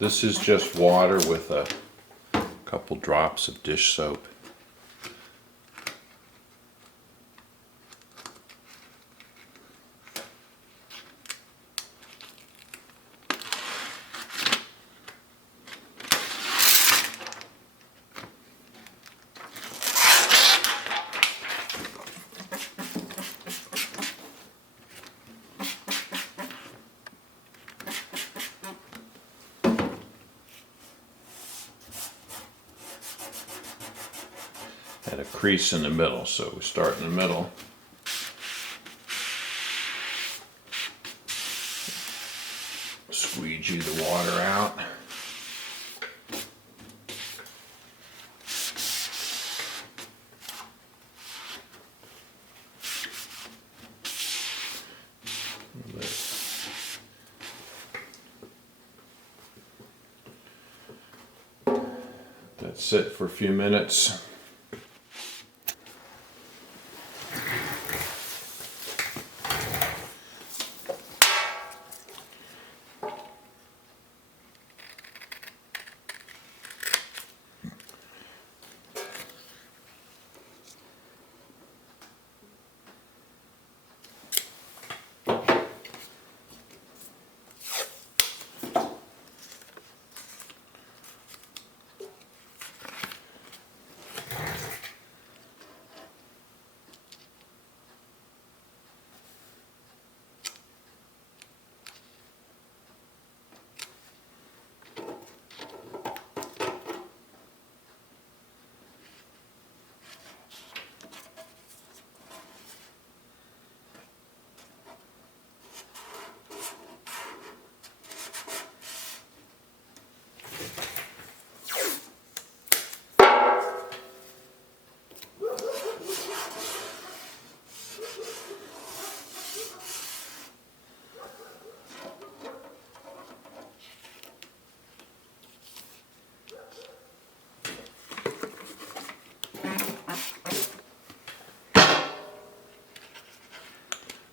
This is just water with a couple drops of dish soap. Had a crease in the middle, so we start in the middle. Squeegee the water out. That's it for a few minutes.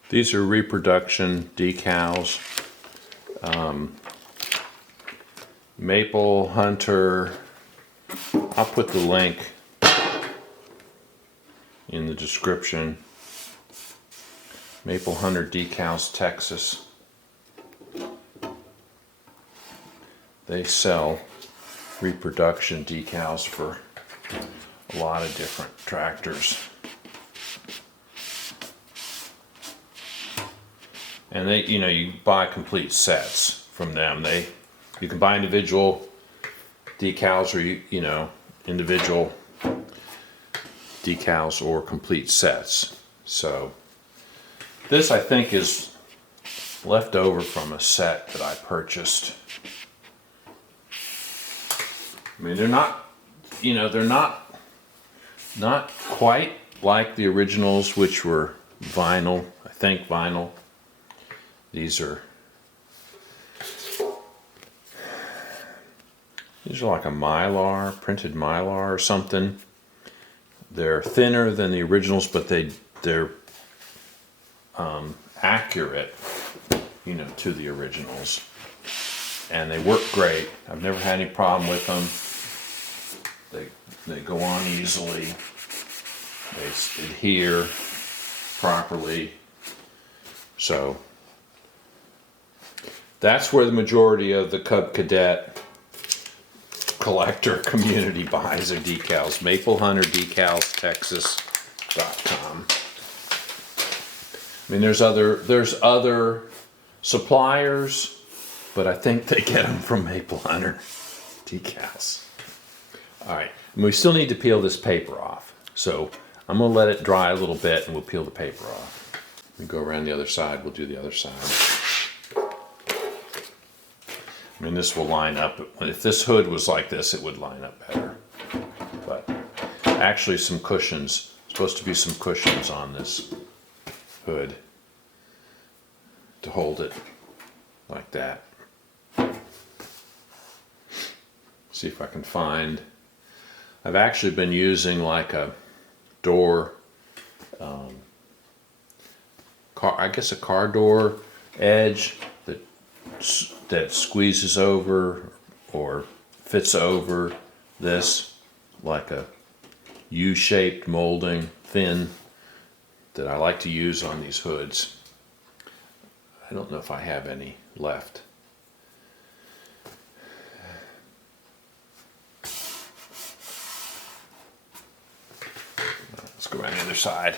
These are reproduction decals. Maple Hunter, I'll put the link in the description. Maple Hunter Decals, Texas. They sell reproduction decals for a lot of different tractors. And they, you buy complete sets from them. You can buy individual decals or individual decals or complete sets. So this I think is left over from a set that I purchased. I mean, they're not quite like the originals, which were vinyl. I think vinyl. These are like a mylar, printed mylar or something. They're thinner than the originals, but they're accurate, to the originals. And they work great. I've never had any problem with them. They go on easily. They adhere properly. So that's where the majority of the Cub Cadet collector community buys their decals. Maple Hunter Decals, Texas.com. I mean, there's other suppliers, but I think they get them from Maple Hunter Decals. All right, and we still need to peel this paper off. So I'm gonna let it dry a little bit and we'll peel the paper off. We go around the other side, we'll do the other side. I mean, this will line up. If this hood was like this, it would line up better. But actually some cushions, supposed to be some cushions on this hood to hold it like that. See if I can find. I've actually been using like a door, I guess a car door edge that squeezes over or fits over this like a U-shaped molding, thin, that I like to use on these hoods. I don't know if I have any left. Let's go around the other side.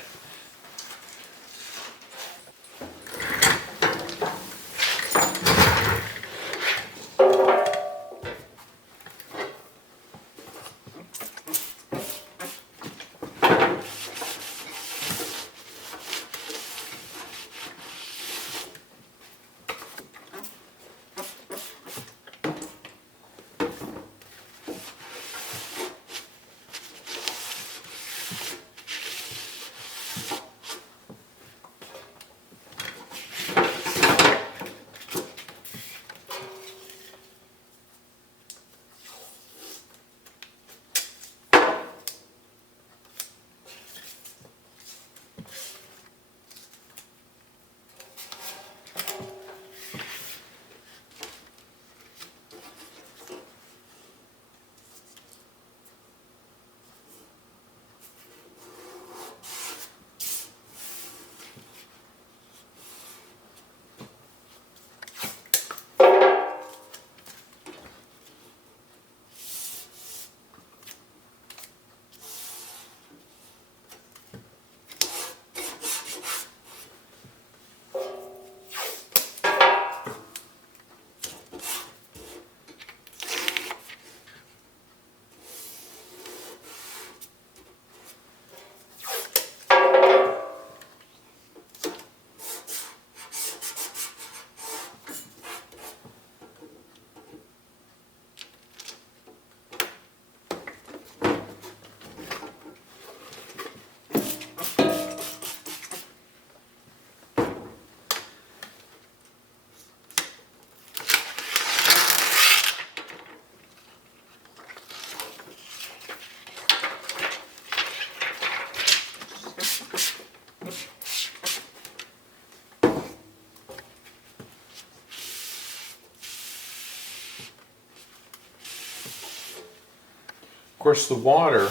Of course, the water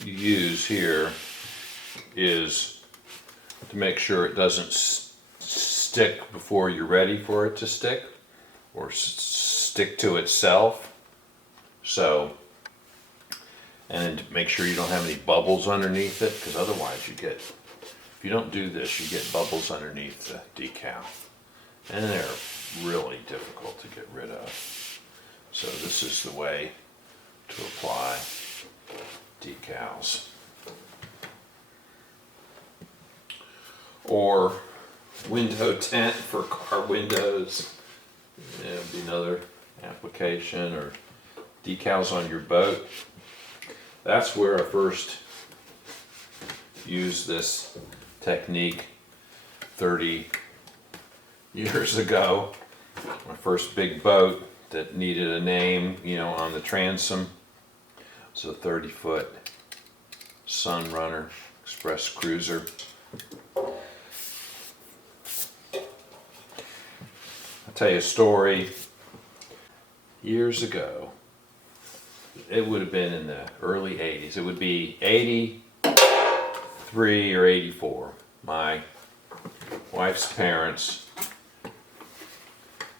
you use here is to make sure it doesn't stick before you're ready for it to stick, or stick to itself. So, and to make sure you don't have any bubbles underneath it, because otherwise you get, if you don't do this, you get bubbles underneath the decal. And they're really difficult to get rid of. So this is the way to apply decals. Or window tint for car windows. Yeah, would be another application, or decals on your boat. That's where I first used this technique 30 years ago. My first big boat that needed a name, you know, on the transom. It's a 30-foot Sunrunner Express Cruiser. I'll tell you a story. Years ago, it would have been in the early 80s. It would be 83 or 84. My wife's parents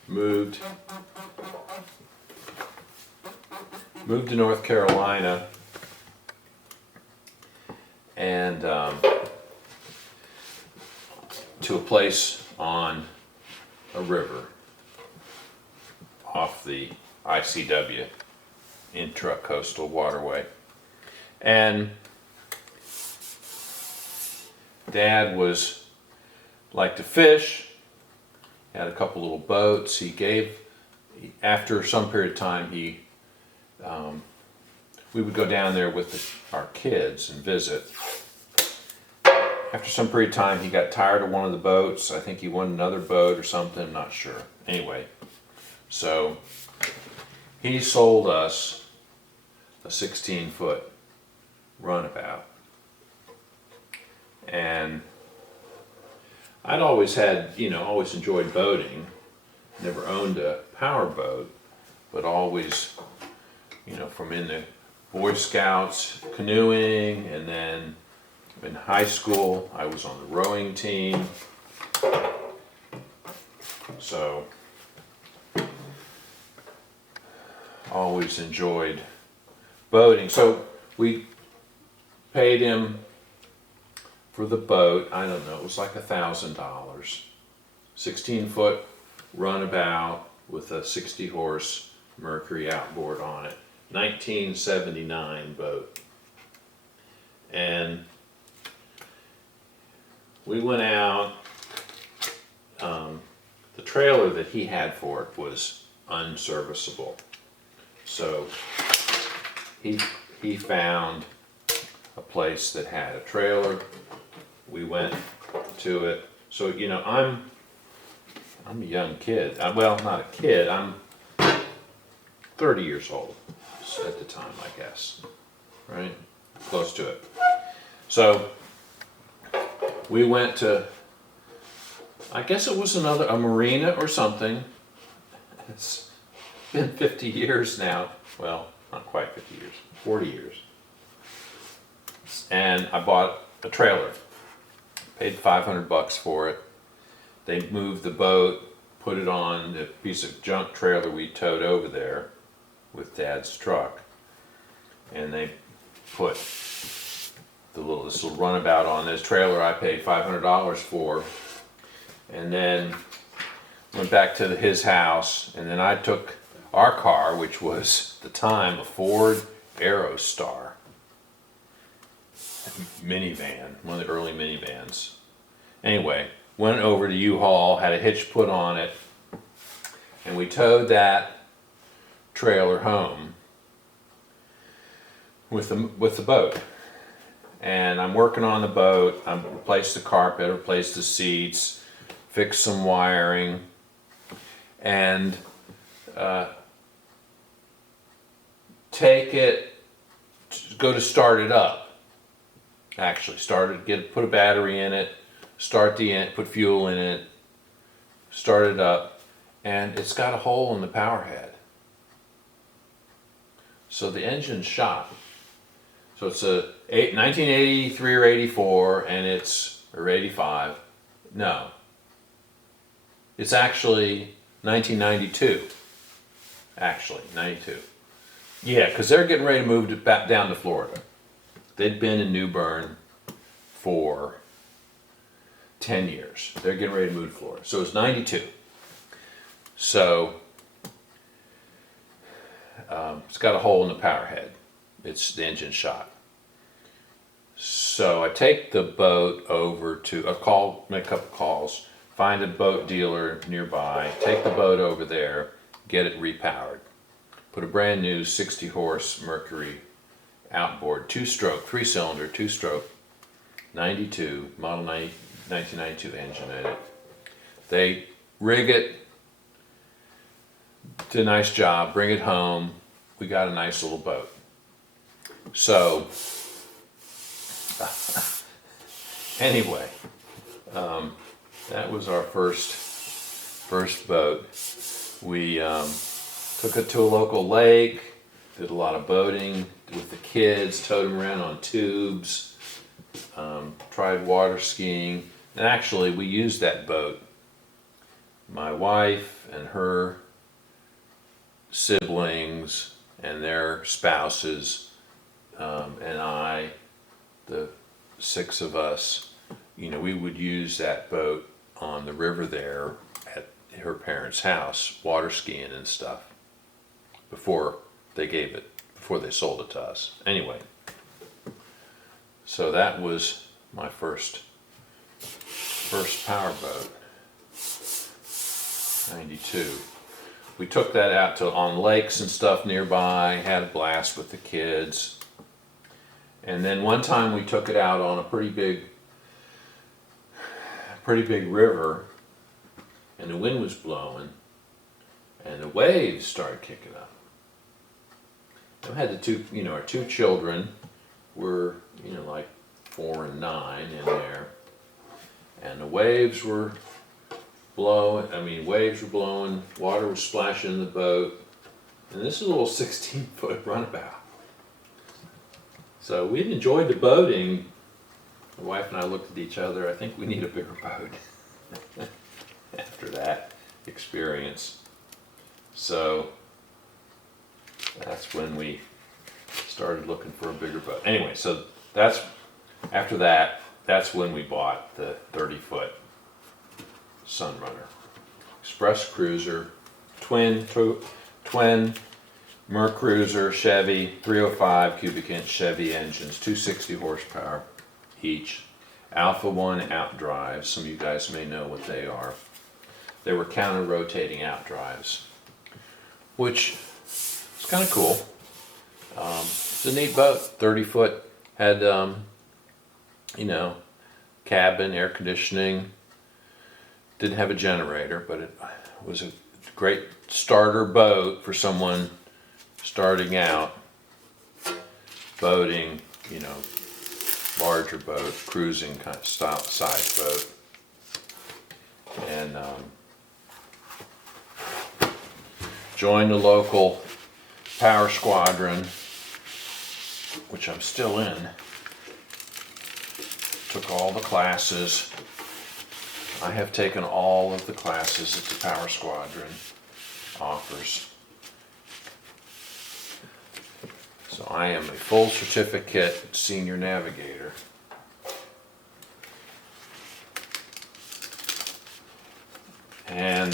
moved to North Carolina, and to a place on a river off the ICW, Intracoastal Waterway. And Dad liked to fish, had a couple little boats. After some period of time, we would go down there with our kids and visit. After some period of time, he got tired of one of the boats. I think he wanted another boat or something, I'm not sure. Anyway, so he sold us a 16-foot runabout. And I'd always always enjoyed boating. Never owned a power boat, but always, you know, from in the Boy Scouts, canoeing, and then in high school, I was on the rowing team. So, always enjoyed boating. So, we paid him for the boat, I don't know, it was like $1,000. 16-foot runabout with a 60-horse Mercury outboard on it. 1979 boat. And we went out. The trailer that he had for it was unserviceable. So he found a place that had a trailer. We went to it. So, you know, I'm a young kid. Well, not a kid. I'm 30 years old at the time, I guess. Right? Close to it. So we went to, I guess it was a marina or something. It's been 50 years now. Well, not quite 50 years, 40 years. And I bought a trailer. Paid $500 for it. They moved the boat, put it on the piece of junk trailer we towed over there with Dad's truck. And they put this little runabout on this trailer I paid $500 for. And then went back to his house, and then I took our car, which was at the time a Ford Aerostar minivan, one of the early minivans. Anyway, went over to U-Haul, had a hitch put on it, and we towed that trailer home with the boat. And I'm working on the boat. I replaced the carpet, replaced the seats, fixed some wiring, and go to start it up. Actually, put a battery in it, put fuel in it, start it up, and it's got a hole in the power head. So the engine's shot. So it's a 1983 or 84, or 85. No. It's actually 1992. Actually, 92. Yeah, because they're getting ready to move back down to Florida. They'd been in New Bern for 10 years. They're getting ready to move to Florida. So it's 92. So it's got a hole in the power head. It's the engine shot. So I take the boat over to, make a couple calls, find a boat dealer nearby, take the boat over there, get it repowered. Put a brand new 60-horse Mercury outboard, 2-stroke, 3-cylinder, 2-stroke, 92, model 1992 engine in it. They rig it, did a nice job, bring it home. We got a nice little boat. So, anyway, that was our first boat. We took it to a local lake, did a lot of boating with the kids, towed them around on tubes, tried water skiing. And actually, we used that boat. My wife and her siblings and their spouses, and I, the 6 of us, you know, we would use that boat on the river there at her parents' house, water skiing and stuff, before they sold it to us. Anyway, so that was my first power boat, 92. We took that out on lakes and stuff nearby, had a blast with the kids. And then one time we took it out on a pretty big river, and the wind was blowing, and the waves started kicking up. I had our 2 children were, like 4 and 9 in there, and the waves were blowing, water was splashing in the boat, And this is a little 16-foot runabout. So we'd enjoyed the boating. My wife and I looked at each other. I think we need a bigger boat after that experience. So that's when we started looking for a bigger boat. Anyway, so after that, that's when we bought the 30-foot Sunrunner. Express Cruiser, twin Mercruiser Chevy, 305 cubic inch Chevy engines, 260 horsepower each. Alpha 1 outdrives, some of you guys may know what they are. They were counter-rotating outdrives, which is kind of cool. It's a neat boat, 30-foot, had, cabin, air conditioning. Didn't have a generator, but it was a great starter boat for someone starting out boating, larger boat, cruising kind of style size boat. And joined the local power squadron, which I'm still in. Took all the classes. I have taken all of the classes that the Power Squadron offers. So I am a full certificate senior navigator. And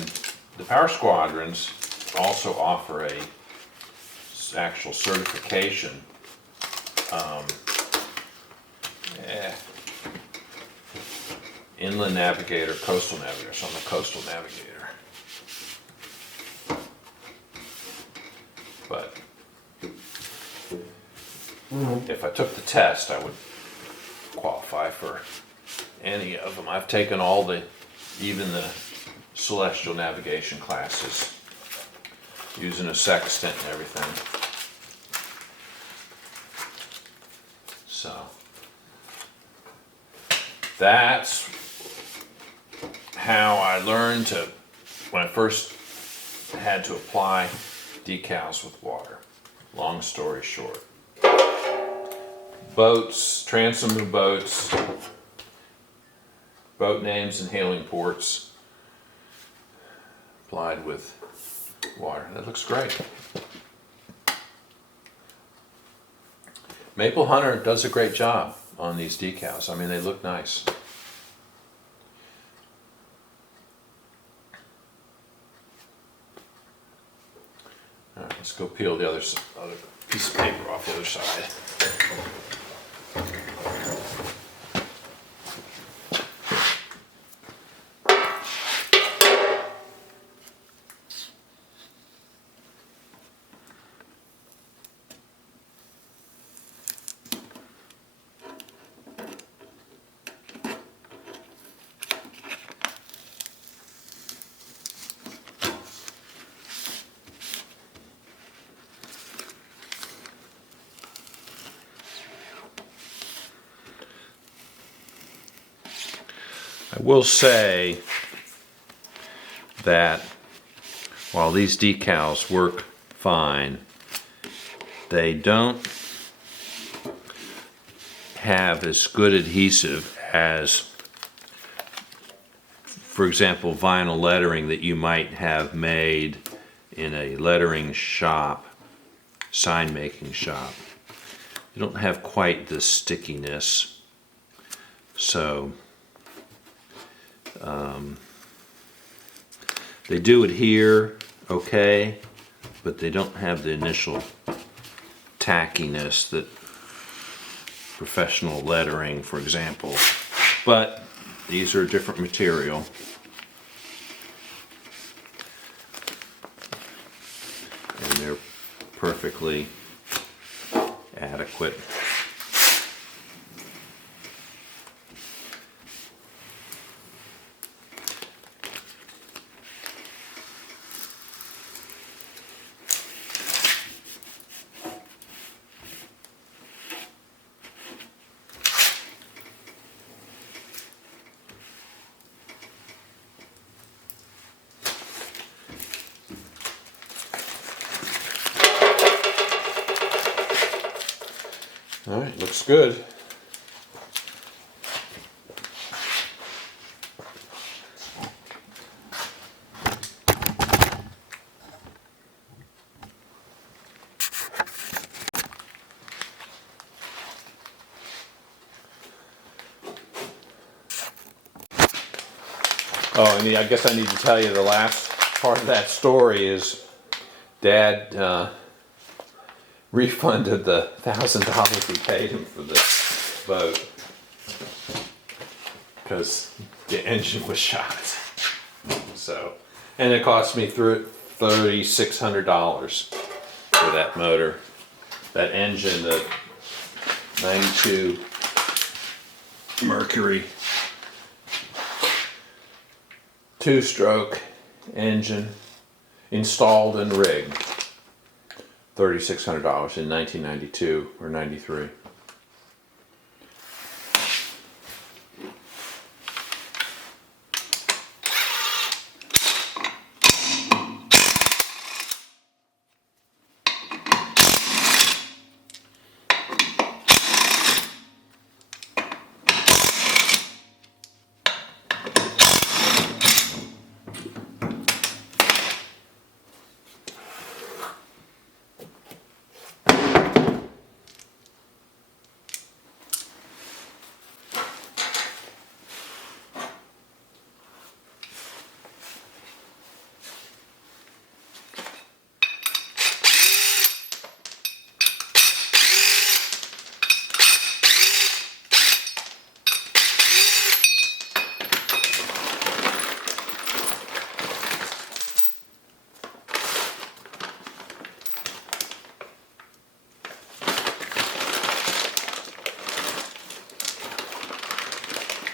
the Power Squadrons also offer a actual certification. Inland navigator, coastal navigator, so I'm a coastal navigator. But if I took the test, I would qualify for any of them. I've taken even the celestial navigation classes, using a sextant and everything. So that's how I learned when I first had to apply decals with water. Long story short. Boats, transom of boats, boat names and hailing ports applied with water. That looks great. Maple Hunter does a great job on these decals. I mean, they look nice. All right, let's go peel the other piece of paper off the other side. I will say that while these decals work fine, they don't have as good adhesive as, for example, vinyl lettering that you might have made in a lettering shop, sign making shop. You don't have quite the stickiness. So they do adhere okay, but they don't have the initial tackiness that professional lettering, for example. But these are a different material. And they're perfectly adequate. All right, looks good. Oh, and I guess I need to tell you the last part of that story is Dad refunded the $1,000 we paid him for this boat because the engine was shot. So, and it cost me $3,600 for that motor, that engine, the 92 Mercury 2-stroke engine, installed and rigged. $3,600 in 1992 or 93.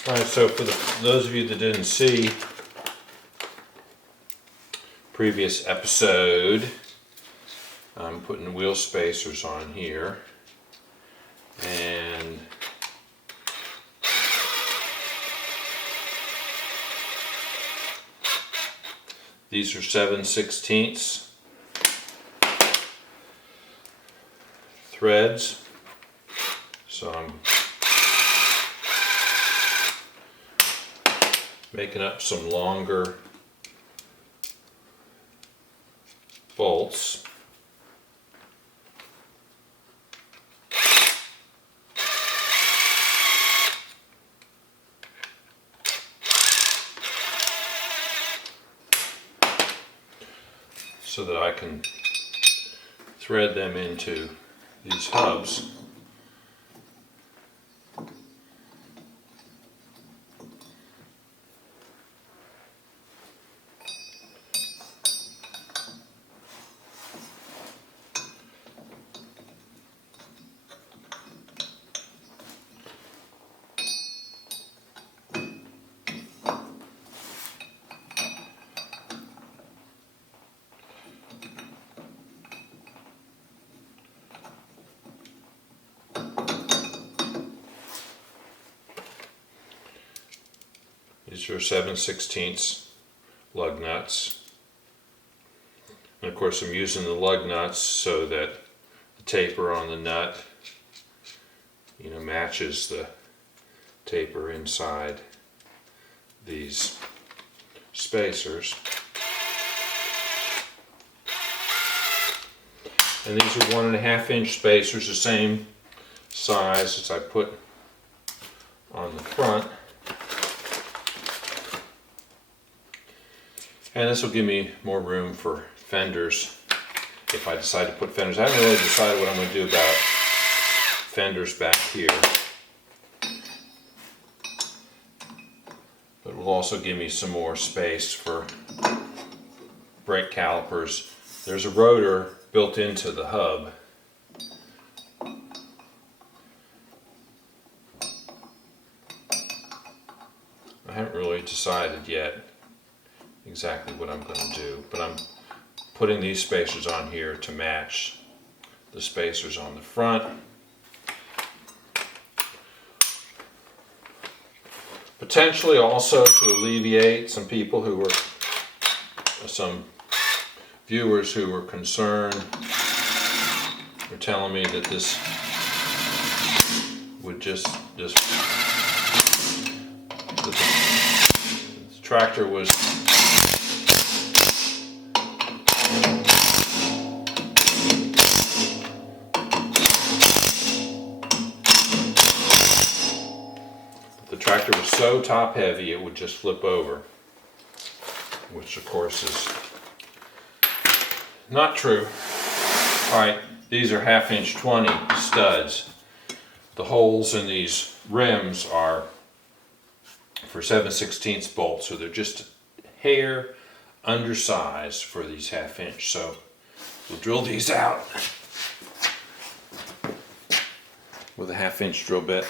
All right, so for those of you that didn't see previous episode, I'm putting wheel spacers on here, and these are 7/16 threads, so I'm making up some longer bolts. So that I can thread them into these hubs. These are 7/16 lug nuts. And of course I'm using the lug nuts so that the taper on the nut, matches the taper inside these spacers. And these are 1.5-inch spacers, the same size as I put on the front. And this will give me more room for fenders if I decide to put fenders. I haven't really decided what I'm going to do about fenders back here. But it will also give me some more space for brake calipers. There's a rotor built into the hub. I haven't really decided yet exactly what I'm going to do, but I'm putting these spacers on here to match the spacers on the front. Potentially also to alleviate some people who were, some viewers who were concerned. They're telling me that this would just the tractor was so top heavy it would just flip over, which of course is not true. All right, these are 1/2 inch 20 studs. The holes in these rims are for 7/16 bolts, so they're just a hair undersized for these 1/2 inch. So we'll drill these out with a 1/2 inch drill bit.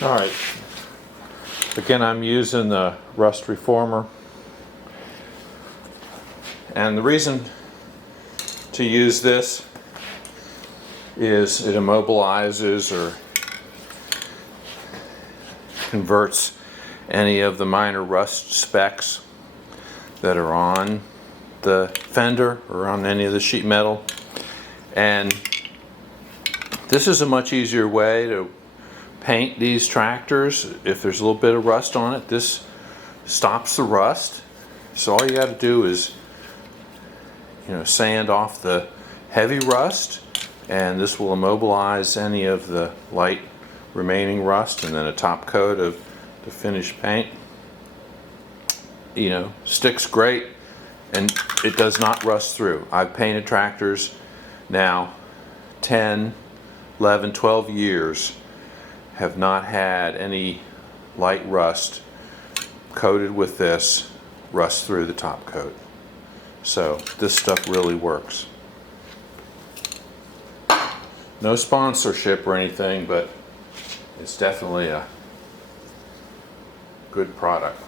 All right. Again, I'm using the rust reformer. And the reason to use this is it immobilizes or converts any of the minor rust specks that are on the fender or on any of the sheet metal. And this is a much easier way to paint these tractors. If there's a little bit of rust on it, this stops the rust. So all you got to do is, sand off the heavy rust, and this will immobilize any of the light remaining rust, and then a top coat of the finished paint. Sticks great, and it does not rust through. I've painted tractors now 10, 11, 12 years, have not had any light rust coated with this rust through the top coat. So this stuff really works. No sponsorship or anything, but it's definitely a good product.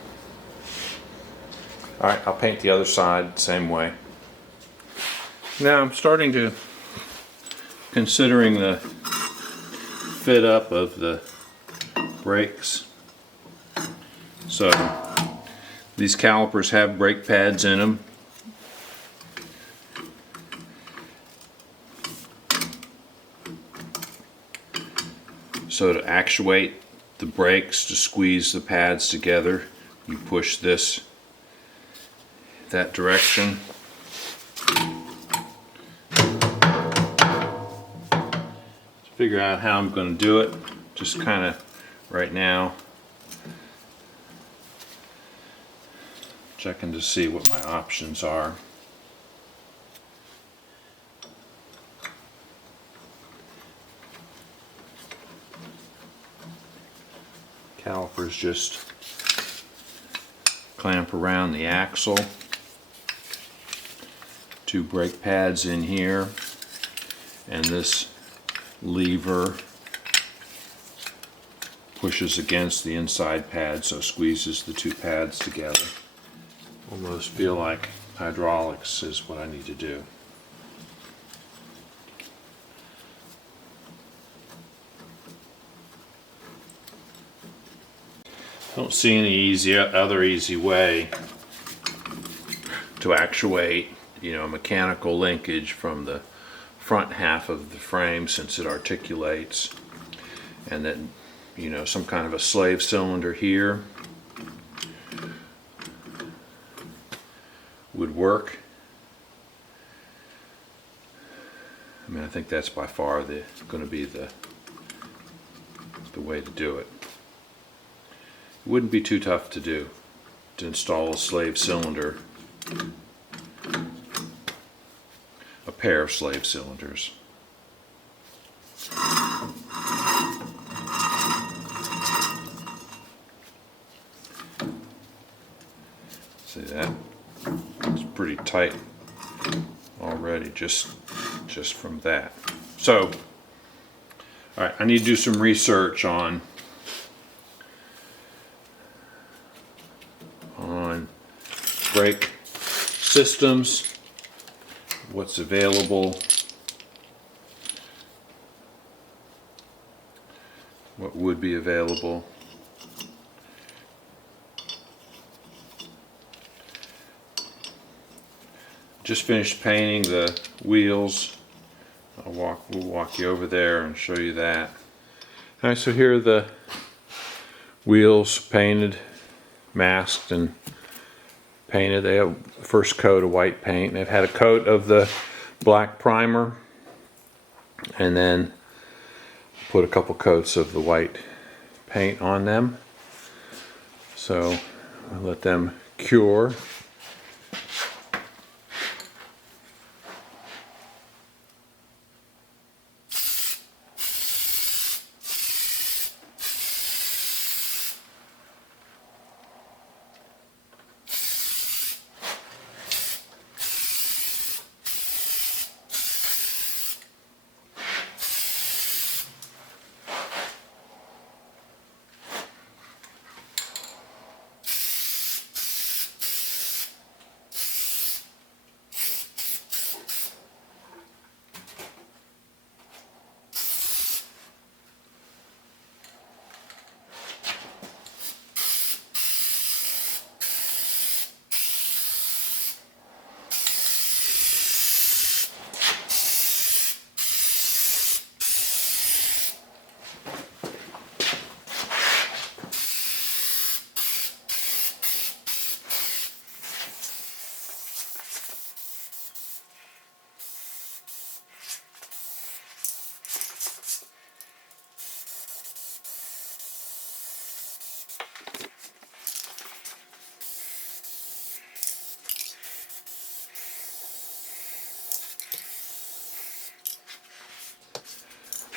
All right, I'll paint the other side same way. Now I'm starting to considering the fit up of the brakes. So these calipers have brake pads in them. So to actuate the brakes, to squeeze the pads together, you push this that direction. To figure out how I'm going to do it, just kind of right now checking to see what my options are. Calipers just clamp around the axle. Two brake pads in here, and this lever pushes against the inside pad, so squeezes the two pads together. Almost feel like hydraulics is what I need to do. I don't see any other easy way to actuate, a mechanical linkage from the front half of the frame, since it articulates, and then some kind of a slave cylinder here would work. I think that's by far going to be the way to do it. It wouldn't be too tough to do, to install a slave cylinder, a pair of slave cylinders. See that? It's pretty tight already just from that. So, all right, I need to do some research on brake systems, what's available, what would be available. Just finished painting the wheels. We'll walk you over there and show you that. All right, so here are the wheels painted, masked, and painted. They have the first coat of white paint. They've had a coat of the black primer, and then put a couple coats of the white paint on them. So I'll let them cure.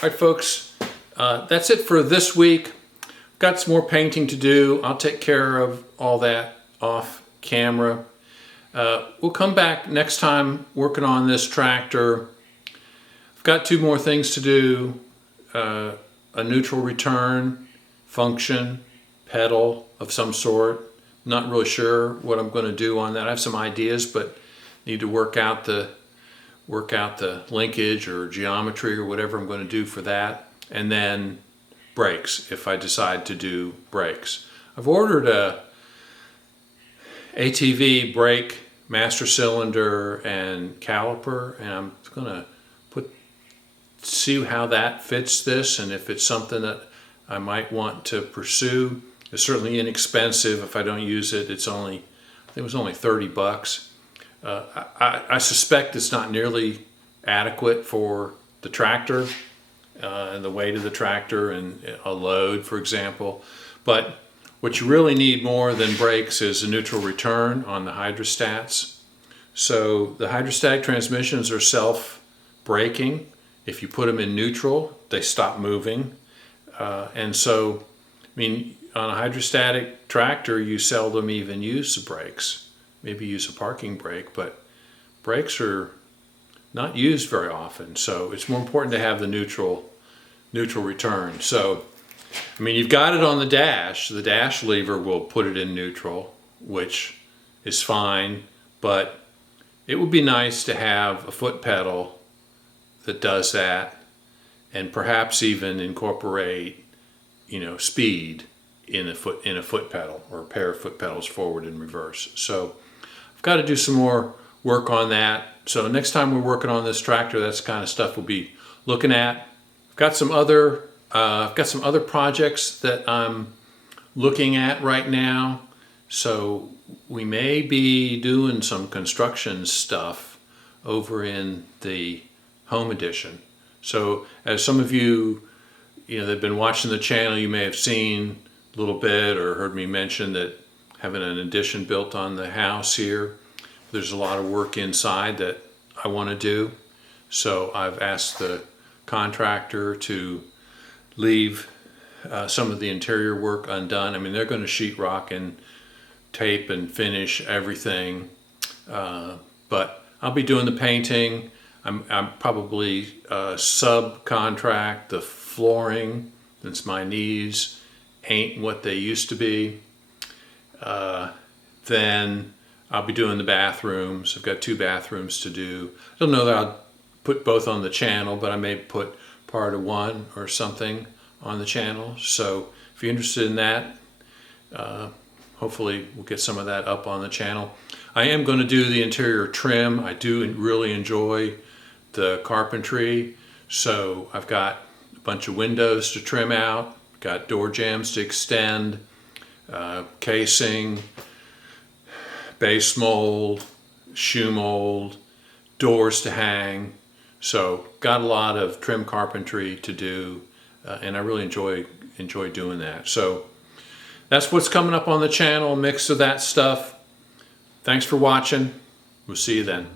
All right, folks, that's it for this week. Got some more painting to do. I'll take care of all that off camera. We'll come back next time working on this tractor. I've got 2 more things to do. A neutral return function, pedal of some sort. Not really sure what I'm going to do on that. I have some ideas, but need to work out the linkage or geometry or whatever I'm going to do for that. And then brakes, if I decide to do brakes. I've ordered a ATV brake master cylinder and caliper, and I'm going to see how that fits this, and if it's something that I might want to pursue. It's certainly inexpensive. If I don't use it, I think it was only 30 bucks. I suspect it's not nearly adequate for the tractor and the weight of the tractor and a load, for example. But what you really need more than brakes is a neutral return on the hydrostats. So the hydrostatic transmissions are self-braking. If you put them in neutral, they stop moving. And so, I mean, on a hydrostatic tractor, you seldom even use the brakes. Maybe use a parking brake, but brakes are not used very often. So it's more important to have the neutral return. So, I mean, you've got it on the dash. The dash lever will put it in neutral, which is fine, but it would be nice to have a foot pedal that does that, and perhaps even incorporate, speed in a foot pedal, or a pair of foot pedals forward and reverse. So I've got to do some more work on that. So next time we're working on this tractor, that's the kind of stuff we'll be looking at. I've got some other projects that I'm looking at right now. So we may be doing some construction stuff over in the Home Edition. So as some of you, that have been watching the channel, you may have seen a little bit or heard me mention that having an addition built on the house here. There's a lot of work inside that I want to do. So I've asked the contractor to leave some of the interior work undone. I mean, they're going to sheetrock and tape and finish everything. But I'll be doing the painting. I'm probably subcontract the flooring, since my knees ain't what they used to be. Then I'll be doing the bathrooms. I've got 2 bathrooms to do. I don't know that I'll put both on the channel, but I may put part of one or something on the channel. So if you're interested in that, hopefully we'll get some of that up on the channel. I am going to do the interior trim. I do really enjoy the carpentry, so I've got a bunch of windows to trim out, got door jambs to extend, casing, base mold, shoe mold, doors to hang. So got a lot of trim carpentry to do, and I really enjoy doing that. So that's what's coming up on the channel, a mix of that stuff. Thanks for watching. We'll see you then.